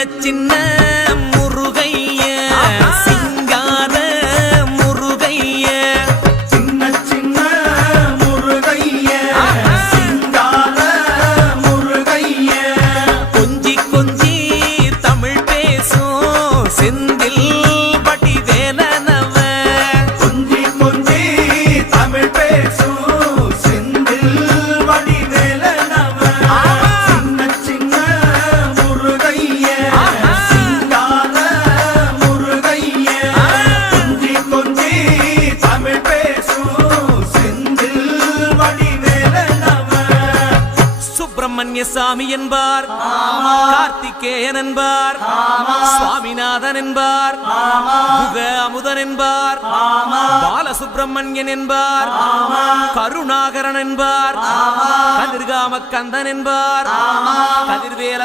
சின்ன முருகைய சிங்கார முருகைய சின்ன சின்ன முருகைய சிங்கார முருகைய கொஞ்சி கொஞ்சி தமிழ் பேசும் செந்தில் பட்டி வேலனவ கொஞ்சி கொஞ்சி தமிழ் பேசும் செந்தில் படி வேலனவ சின்ன சின்ன முருகைய சிங்கார முருகைய கொஞ்சி கொஞ்சி தமிழ் பேசும் செந்தில் படி வேலனவ சுப்பிரமணிய சாமி என்பார், கார்த்திகேயன் என்பார், சுவாமிநாதன் என்பார், முக அமுதன் என்பார், பாலசுப்பிரமணியன் என்பார், கருணாகரன் என்பார், கதிர்காம கந்தன் என்பார், கதிர்வேல